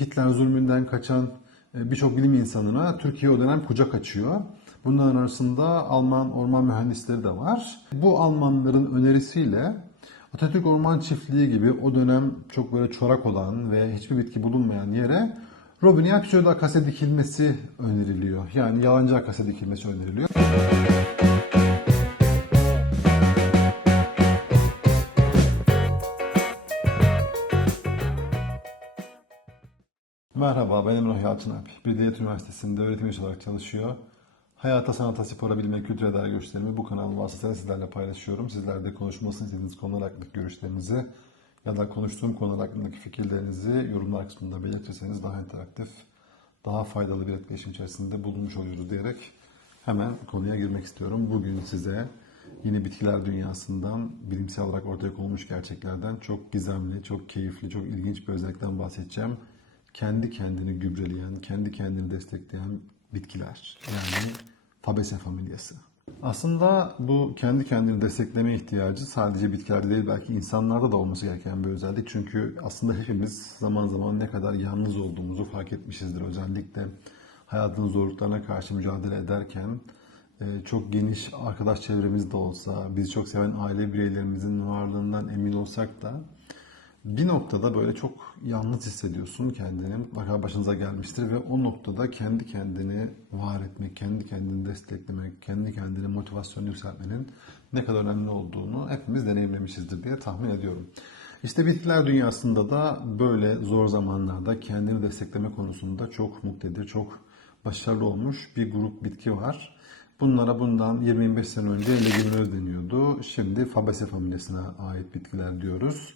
Hitler zulmünden kaçan e, birçok bilim insanına Türkiye o dönem kucak açıyor. Bunların arasında Alman orman mühendisleri de var. Bu Almanların önerisiyle Atatürk Orman Çiftliği gibi o dönem çok böyle çorak olan ve hiçbir bitki bulunmayan yere Robinia pseudo akasya dikilmesi öneriliyor. Yani yalancı akasya dikilmesi öneriliyor. Merhaba, ben Emrah Yalçınak. Bir Devlet Üniversitesi'nde öğretim üyesi olarak çalışıyor. Hayata, sanata, spora, bilime, kültüre dair görüşlerimi bu kanal vasıtasıyla sizlerle paylaşıyorum. Sizler de konuşmasını istediğiniz konular hakkındaki görüşlerinizi ya da konuştuğum konular hakkındaki fikirlerinizi yorumlar kısmında belirtirseniz daha interaktif, daha faydalı bir etkileşim içerisinde bulunmuş oluyoruz diyerek hemen konuya girmek istiyorum. Bugün size yine bitkiler dünyasından bilimsel olarak ortaya konulmuş gerçeklerden çok gizemli, çok keyifli, çok ilginç bir özellikten bahsedeceğim. Kendi kendini gübreleyen, kendi kendini destekleyen bitkiler. Yani Fabaceae familyası. Aslında bu kendi kendini destekleme ihtiyacı sadece bitkilerde değil belki insanlarda da olması gereken bir özellik. Çünkü aslında hepimiz zaman zaman ne kadar yalnız olduğumuzu fark etmişizdir. Özellikle hayatın zorluklarına karşı mücadele ederken e, çok geniş arkadaş çevremiz de olsa, bizi çok seven aile bireylerimizin varlığından emin olsak da bir noktada böyle çok yalnız hissediyorsun kendini. Mutlaka başınıza gelmiştir ve o noktada kendi kendini var etmek, kendi kendini desteklemek, kendi kendine motivasyonu yükseltmenin ne kadar önemli olduğunu hepimiz deneyimlemişizdir diye tahmin ediyorum. İşte bitkiler dünyasında da böyle zor zamanlarda kendini destekleme konusunda çok muktedir, çok başarılı olmuş bir grup bitki var. Bunlara bundan 20-25 sene önce legionöz deniyordu. Şimdi Fabaceae familyasına ait bitkiler diyoruz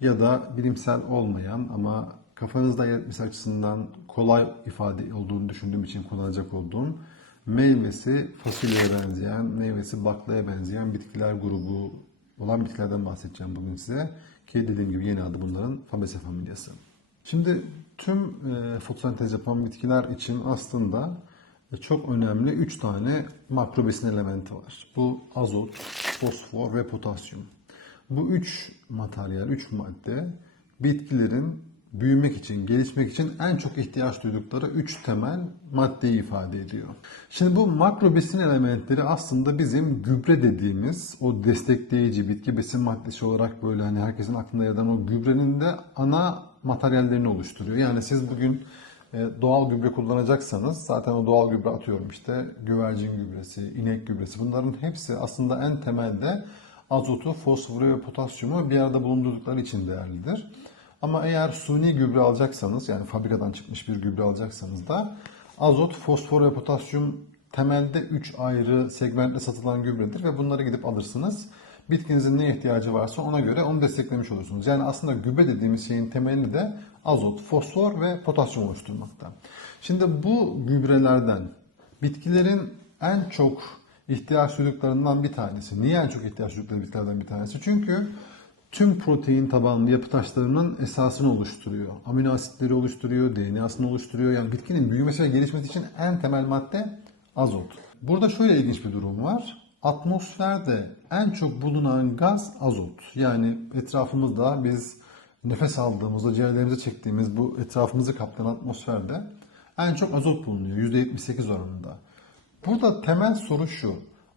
ya da bilimsel olmayan ama kafanızda yer açısından kolay ifade olduğunu düşündüğüm için kullanacak olduğum meyvesi fasulyeye benzeyen, meyvesi baklaya benzeyen bitkiler grubu olan bitkilerden bahsedeceğim bugün size. Ki dediğim gibi yeni adı bunların Fabaceae familyası. Şimdi tüm e, fotosentez yapan bitkiler için aslında e, çok önemli 3 tane makrobesin elementi var. Bu azot, fosfor ve potasyum. Bu üç materyal, üç madde bitkilerin büyümek için, gelişmek için en çok ihtiyaç duydukları üç temel maddeyi ifade ediyor. Şimdi bu makro besin elementleri aslında bizim gübre dediğimiz o destekleyici bitki besin maddesi olarak böyle hani herkesin aklında yer eden o gübrenin de ana materyallerini oluşturuyor. Yani siz bugün e, doğal gübre kullanacaksanız zaten o doğal gübre atıyorum işte güvercin gübresi, inek gübresi bunların hepsi aslında en temelde azotu, fosforu ve potasyumu bir arada bulundurdukları için değerlidir. Ama eğer suni gübre alacaksanız yani fabrikadan çıkmış bir gübre alacaksanız da azot, fosfor ve potasyum temelde 3 ayrı segmentle satılan gübredir ve bunları gidip alırsınız. Bitkinizin ne ihtiyacı varsa ona göre onu desteklemiş olursunuz. Yani aslında gübre dediğimiz şeyin temelini de azot, fosfor ve potasyum oluşturmakta. Şimdi bu gübrelerden bitkilerin en çok ihtiyaç duyduklarından bir tanesi. Niye en çok ihtiyaç duydukları bitkilerden bir tanesi? Çünkü tüm protein tabanlı yapı taşlarının esasını oluşturuyor. Amino asitleri oluşturuyor, DNA'sını oluşturuyor. Yani bitkinin büyümesi ve gelişmesi için en temel madde azot. Burada şöyle ilginç bir durum var. Atmosferde en çok bulunan gaz azot. Yani etrafımızda biz nefes aldığımızda ciğerlerimize çektiğimiz bu etrafımızı kaplayan atmosferde en çok azot bulunuyor. %78 oranında. Burada temel soru şu.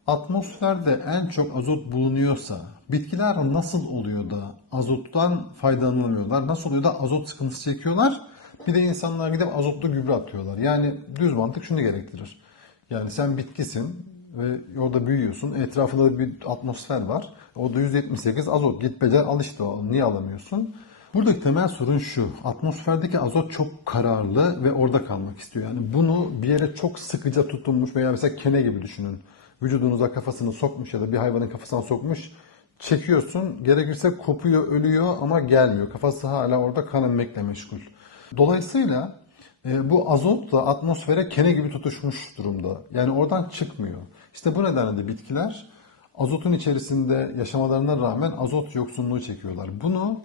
Atmosferde en çok azot bulunuyorsa bitkiler nasıl oluyor da azottan faydalanamıyorlar? Nasıl oluyor da azot sıkıntısı çekiyorlar? Bir de insanlar gidip azotlu gübre atıyorlar. Yani düz mantık şunu gerektirir. Yani sen bitkisin ve orada büyüyorsun. Etrafında bir atmosfer var. Orada 178 azot. Git becer al işte. Niye alamıyorsun? Buradaki temel sorun şu. Atmosferdeki azot çok kararlı ve orada kalmak istiyor. Yani bunu bir yere çok sıkıca tutunmuş veya mesela kene gibi düşünün. Vücudunuza kafasını sokmuş ya da bir hayvanın kafasına sokmuş. Çekiyorsun. Gerekirse kopuyor, ölüyor ama gelmiyor. Kafası hala orada kan emmekle meşgul. Dolayısıyla e, bu azot da atmosfere kene gibi tutuşmuş durumda. Yani oradan çıkmıyor. İşte bu nedenle de bitkiler azotun içerisinde yaşamalarına rağmen azot yoksunluğu çekiyorlar. Bunu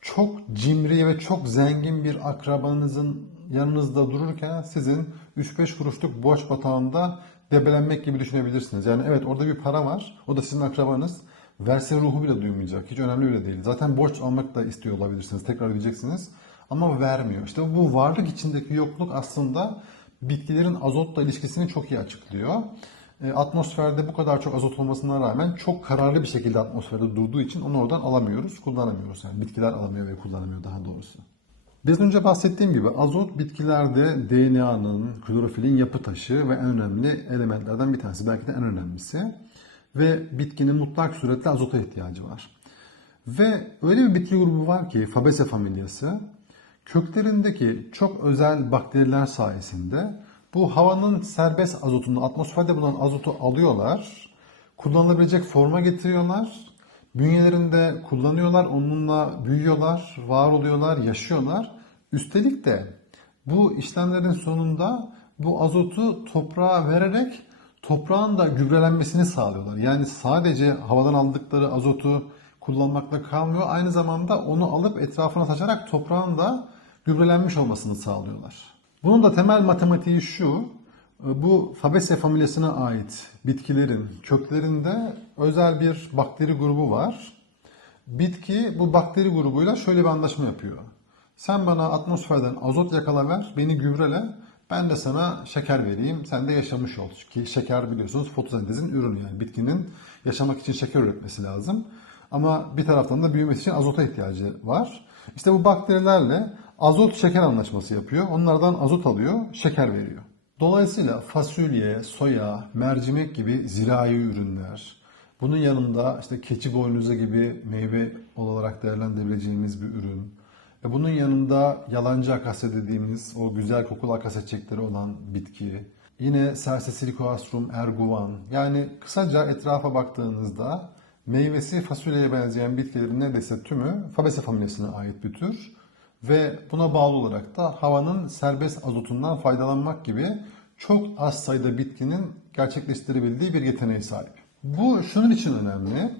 çok cimri ve çok zengin bir akrabanızın yanınızda dururken sizin 3-5 kuruşluk borç batağında debelenmek gibi düşünebilirsiniz. Yani evet orada bir para var. O da sizin akrabanız. Verse ruhu bile duymayacak. Hiç önemli bile değil. Zaten borç almak da istiyor olabilirsiniz. Tekrar ödeyeceksiniz. ama vermiyor. İşte bu varlık içindeki yokluk aslında bitkilerin azotla ilişkisini çok iyi açıklıyor. E, Atmosferde bu kadar çok azot olmasına rağmen çok kararlı bir şekilde atmosferde durduğu için onu oradan alamıyoruz, kullanamıyoruz. Yani bitkiler alamıyor ve kullanamıyor daha doğrusu. Biraz önce bahsettiğim gibi azot bitkilerde DNA'nın, klorofilin yapı taşı ve en önemli elementlerden bir tanesi. Belki de en önemlisi. Ve bitkinin mutlak suretle azota ihtiyacı var. Ve öyle bir bitki grubu var ki Fabaceae familyası köklerindeki çok özel bakteriler sayesinde bu havanın serbest azotunu, atmosferde bulunan azotu alıyorlar, kullanılabilecek forma getiriyorlar, bünyelerinde kullanıyorlar, onunla büyüyorlar, var oluyorlar, yaşıyorlar. Üstelik de bu işlemlerin sonunda bu azotu toprağa vererek toprağın da gübrelenmesini sağlıyorlar. Yani sadece havadan aldıkları azotu kullanmakla kalmıyor. Aynı zamanda onu alıp etrafına saçarak toprağın da gübrelenmiş olmasını sağlıyorlar. Bunun da temel matematiği şu. Bu Fabaceae familyasına ait bitkilerin köklerinde özel bir bakteri grubu var. Bitki bu bakteri grubuyla şöyle bir anlaşma yapıyor. Sen bana atmosferden azot yakala ver, beni gübrele. Ben de sana şeker vereyim, sen de yaşamış ol. Ki şeker biliyorsunuz fotosentezin ürünü yani bitkinin yaşamak için şeker üretmesi lazım. Ama bir taraftan da büyümesi için azota ihtiyacı var. İşte bu bakterilerle azot şeker anlaşması yapıyor. Onlardan azot alıyor, şeker veriyor. Dolayısıyla fasulye, soya, mercimek gibi zirai ürünler, bunun yanında işte keçi boynuzu gibi meyve olarak değerlendirebileceğimiz bir ürün, ve bunun yanında yalancı akasya dediğimiz o güzel kokulu akasya çiçekleri olan bitki, yine Sersesilicoastrum erguvan, yani kısaca etrafa baktığınızda meyvesi fasulyeye benzeyen bitkilerin neredeyse tümü Fabaceae familyasına ait bir tür ve buna bağlı olarak da havanın serbest azotundan faydalanmak gibi çok az sayıda bitkinin gerçekleştirebildiği bir yeteneğe sahip. Bu şunun için önemli.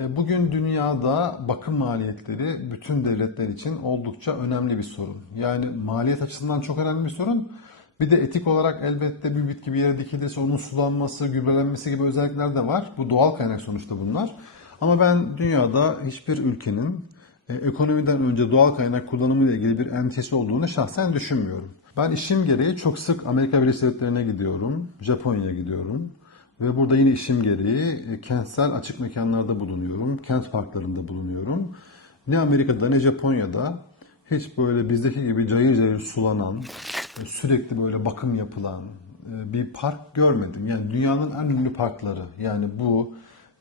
E, Bugün dünyada bakım maliyetleri bütün devletler için oldukça önemli bir sorun. Yani maliyet açısından çok önemli bir sorun. Bir de etik olarak elbette bir bitki bir yere dikilirse onun sulanması, gübrelenmesi gibi özellikler de var. Bu doğal kaynak sonuçta bunlar. Ama ben dünyada hiçbir ülkenin ekonomiden önce doğal kaynak kullanımı ile ilgili bir endişesi olduğunu şahsen düşünmüyorum. Ben işim gereği çok sık Amerika Birleşik Devletleri'ne gidiyorum, Japonya'ya gidiyorum. Ve burada yine işim gereği e, kentsel açık mekanlarda bulunuyorum, kent parklarında bulunuyorum. Ne Amerika'da ne Japonya'da hiç böyle bizdeki gibi cayır cayır sulanan, e, sürekli böyle bakım yapılan e, bir park görmedim. Yani dünyanın en ünlü parkları yani bu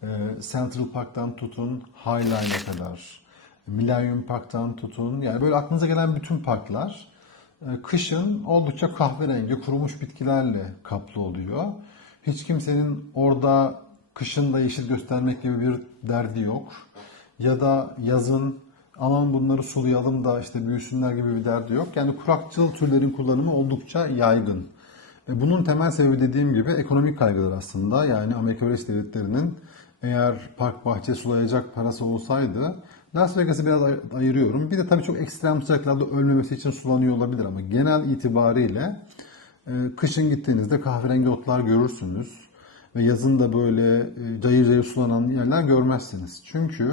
e, Central Park'tan tutun Highline'e kadar, Millennium Park'tan tutun yani böyle aklınıza gelen bütün parklar e, kışın oldukça kahverengi kurumuş bitkilerle kaplı oluyor. Hiç kimsenin orada kışın da yeşil göstermek gibi bir derdi yok. Ya da yazın aman bunları sulayalım da işte büyüsünler gibi bir derdi yok. Yani kurakçıl türlerin kullanımı oldukça yaygın. E, Bunun temel sebebi dediğim gibi ekonomik kaygılar aslında. Yani Amerika Birleşik Devletleri'nin eğer park bahçe sulayacak parası olsaydı Las Vegas'ı biraz ay- ayırıyorum. Bir de tabii çok ekstrem sıcaklarda ölmemesi için sulanıyor olabilir ama genel itibariyle e, kışın gittiğinizde kahverengi otlar görürsünüz ve yazın da böyle e, cayır cayır sulanan yerler görmezsiniz. Çünkü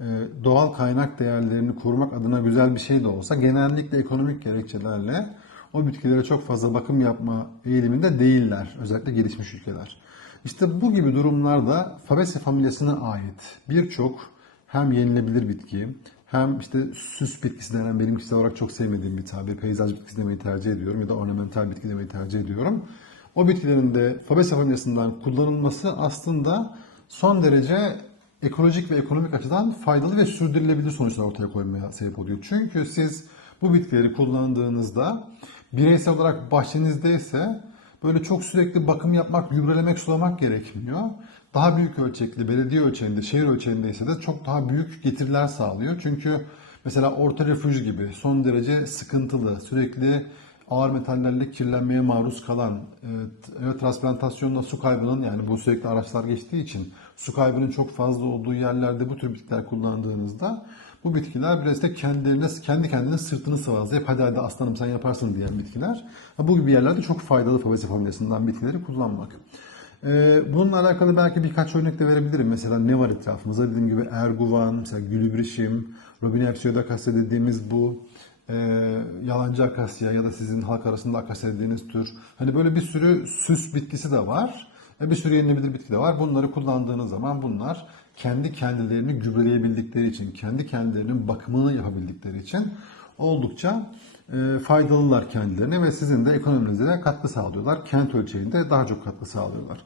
e, doğal kaynak değerlerini korumak adına güzel bir şey de olsa genellikle ekonomik gerekçelerle o bitkilere çok fazla bakım yapma eğiliminde değiller. Özellikle gelişmiş ülkeler. İşte bu gibi durumlarda Fabaceae familyasına ait birçok hem yenilebilir bitki hem işte süs bitkisi denen benim kişisel olarak çok sevmediğim bir tabir. Peyzaj bitkisi demeyi tercih ediyorum ya da ornamental bitki demeyi tercih ediyorum. O bitkilerin de Fabaceae familyasından kullanılması aslında son derece ekolojik ve ekonomik açıdan faydalı ve sürdürülebilir sonuçlar ortaya koymaya sebep oluyor. Çünkü siz bu bitkileri kullandığınızda bireysel olarak bahçenizdeyse böyle çok sürekli bakım yapmak, gübrelemek, sulamak gerekmiyor. Daha büyük ölçekli, belediye ölçeğinde, şehir ölçeğinde ise de çok daha büyük getiriler sağlıyor. Çünkü mesela orta refüj gibi son derece sıkıntılı, sürekli ağır metallerle kirlenmeye maruz kalan, evet, transplantasyonla su kaybının yani bu sürekli araçlar geçtiği için su kaybının çok fazla olduğu yerlerde bu tür bitkiler kullandığınızda bu bitkiler biraz da kendilerine, kendi kendine sırtını sıvazlayıp hadi hadi aslanım sen yaparsın diyen bitkiler. Bu gibi yerlerde çok faydalı Fabaceae familyasından bitkileri kullanmak. Ee, bununla alakalı belki birkaç örnek de verebilirim. Mesela ne var etrafımızda? Dediğim gibi erguvan, mesela gülübrişim, Robineopsia'da dediğimiz bu e, yalancı akasya ya da sizin halk arasında akasya dediğiniz tür. Hani böyle bir sürü süs bitkisi de var. E, bir sürü yenilebilir bitki de var. Bunları kullandığınız zaman bunlar kendi kendilerini gübreleyebildikleri için, kendi kendilerinin bakımını yapabildikleri için oldukça e, faydalılar kendilerine ve sizin de ekonominize de katkı sağlıyorlar. Kent ölçeğinde daha çok katkı sağlıyorlar.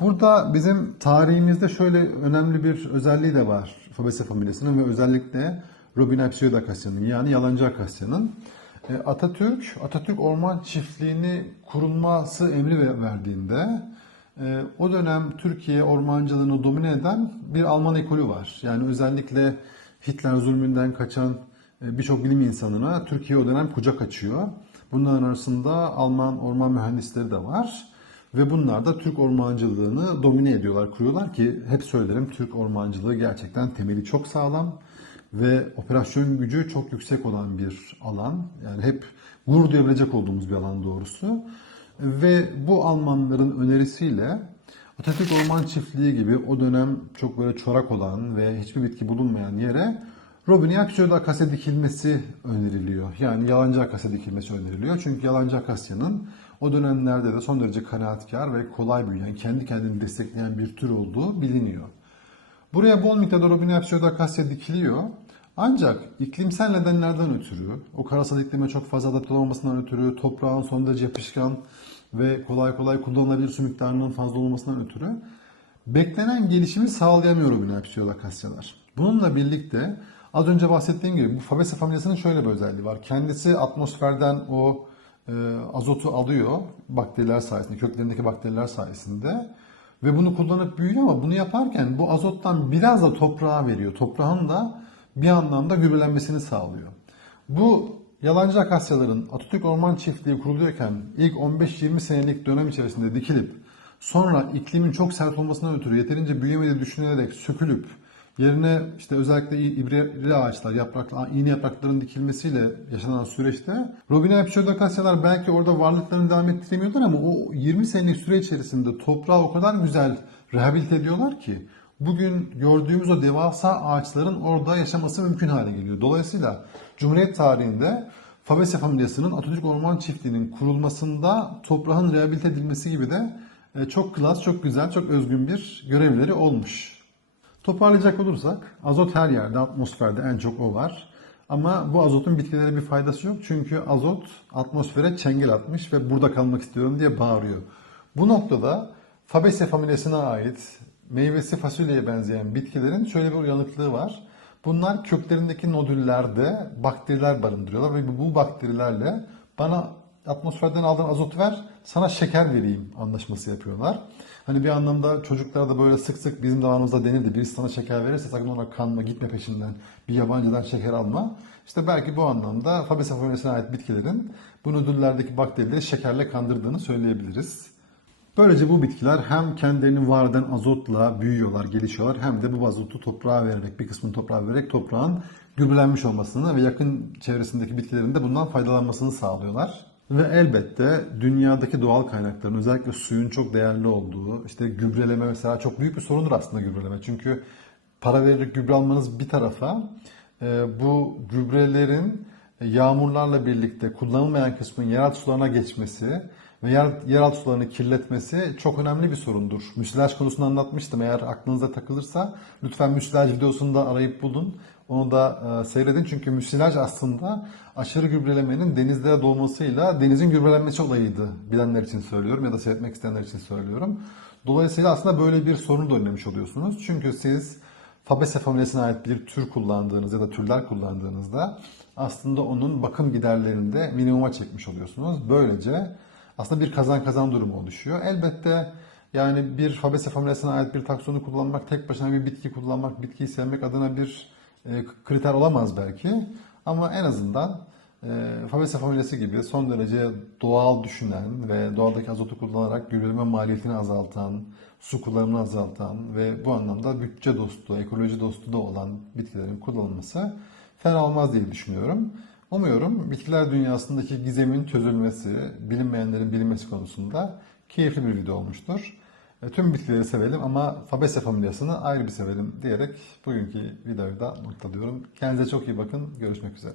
Burada bizim tarihimizde şöyle önemli bir özelliği de var Fabaceae familyasının ve özellikle Robina pseudo akasya'nın yani yalancı akasyanın. E, Atatürk, Atatürk Orman Çiftliği'ni kurulması emri ver- verdiğinde e, o dönem Türkiye ormancılığını domine eden bir Alman ekolü var. Yani özellikle Hitler zulmünden kaçan birçok bilim insanına Türkiye o dönem kucak açıyor. Bunların arasında Alman orman mühendisleri de var. Ve bunlar da Türk ormancılığını domine ediyorlar, kuruyorlar ki hep söylerim Türk ormancılığı gerçekten temeli çok sağlam ve operasyon gücü çok yüksek olan bir alan. Yani hep gurur duyabilecek olduğumuz bir alan doğrusu. Ve bu Almanların önerisiyle Atatürk Orman Çiftliği gibi o dönem çok böyle çorak olan ve hiçbir bitki bulunmayan yere Robinia pseudo akasya dikilmesi öneriliyor. Yani yalancı akasya dikilmesi öneriliyor. Çünkü yalancı akasyanın o dönemlerde de son derece kanaatkar ve kolay büyüyen, kendi kendini destekleyen bir tür olduğu biliniyor. Buraya bol miktarda Robinia pseudo akasya dikiliyor. Ancak iklimsel nedenlerden ötürü, o karasal iklime çok fazla adapte olmamasından ötürü, toprağın son derece yapışkan ve kolay kolay kullanılabilir su miktarının fazla olmasından ötürü beklenen gelişimi sağlayamıyor Robinia pseudo akasyalar. Bununla birlikte az önce bahsettiğim gibi bu Fabaceae familyasının şöyle bir özelliği var. Kendisi atmosferden o e, azotu alıyor bakteriler sayesinde, köklerindeki bakteriler sayesinde ve bunu kullanıp büyüyor ama bunu yaparken bu azottan biraz da toprağa veriyor. Toprağın da bir anlamda gübrelenmesini sağlıyor. Bu yalancı akasyaların Atatürk Orman Çiftliği kuruluyorken ilk 15-20 senelik dönem içerisinde dikilip sonra iklimin çok sert olmasından ötürü yeterince büyümediği düşünülerek sökülüp Yerine işte özellikle ibreli ağaçlar, yapraklar, iğne yaprakların dikilmesiyle yaşanan süreçte Robinia pseudokasyalar belki orada varlıklarını devam ettiremiyorlar ama o 20 senelik süre içerisinde toprağı o kadar güzel rehabilite ediyorlar ki bugün gördüğümüz o devasa ağaçların orada yaşaması mümkün hale geliyor. Dolayısıyla Cumhuriyet tarihinde Fabaceae familyasının Atatürk Orman Çiftliği'nin kurulmasında toprağın rehabilite edilmesi gibi de e, çok klas, çok güzel, çok özgün bir görevleri olmuş. Toparlayacak olursak azot her yerde atmosferde en çok o var. Ama bu azotun bitkilere bir faydası yok. Çünkü azot atmosfere çengel atmış ve burada kalmak istiyorum diye bağırıyor. Bu noktada Fabaceae familyasına ait meyvesi fasulyeye benzeyen bitkilerin şöyle bir uyanıklığı var. Bunlar köklerindeki nodüllerde bakteriler barındırıyorlar ve bu bakterilerle bana atmosferden aldığın azotu ver, sana şeker vereyim anlaşması yapıyorlar. Hani bir anlamda çocuklar da böyle sık sık bizim zamanımızda denirdi. Birisi sana şeker verirse sakın ona kanma, gitme peşinden. Bir yabancıdan şeker alma. İşte belki bu anlamda Fabaceae familyasına ait bitkilerin bu nodüllerdeki bakterileri şekerle kandırdığını söyleyebiliriz. Böylece bu bitkiler hem kendilerini var eden azotla büyüyorlar, gelişiyorlar hem de bu azotu toprağa vererek, bir kısmını toprağa vererek toprağın gübrelenmiş olmasını ve yakın çevresindeki bitkilerin de bundan faydalanmasını sağlıyorlar. Ve elbette dünyadaki doğal kaynakların özellikle suyun çok değerli olduğu, işte gübreleme mesela çok büyük bir sorundur aslında gübreleme. Çünkü para vererek gübre almanız bir tarafa, e, bu gübrelerin yağmurlarla birlikte kullanılmayan kısmın yeraltı sularına geçmesi ve yer, yeraltı sularını kirletmesi çok önemli bir sorundur. Müsilaj konusunu anlatmıştım. Eğer aklınıza takılırsa lütfen müsilaj videosunu da arayıp bulun. Onu da e, seyredin çünkü müsilaj aslında aşırı gübrelemenin denizlere dolmasıyla denizin gübrelenmesi olayıydı. Bilenler için söylüyorum ya da seyretmek isteyenler için söylüyorum. Dolayısıyla aslında böyle bir sorunu da önlemiş oluyorsunuz. Çünkü siz Fabaceae familyasına ait bir tür kullandığınız ya da türler kullandığınızda aslında onun bakım giderlerini de minimuma çekmiş oluyorsunuz. Böylece aslında bir kazan kazan durumu oluşuyor. Elbette yani bir Fabaceae familyasına ait bir taksonu kullanmak, tek başına bir bitki kullanmak, bitkiyi sevmek adına bir kriter olamaz belki. Ama en azından e, Fabaceae familyası gibi son derece doğal düşünen ve doğadaki azotu kullanarak gübreleme maliyetini azaltan, su kullanımını azaltan ve bu anlamda bütçe dostu, ekoloji dostu da olan bitkilerin kullanılması fena olmaz diye düşünüyorum. Umuyorum bitkiler dünyasındaki gizemin çözülmesi, bilinmeyenlerin bilinmesi konusunda keyifli bir video olmuştur. E, Tüm bitkileri sevelim ama Fabaceae familyasını ayrı bir sevelim diyerek bugünkü videoyu da noktalıyorum. Kendinize çok iyi bakın. Görüşmek üzere.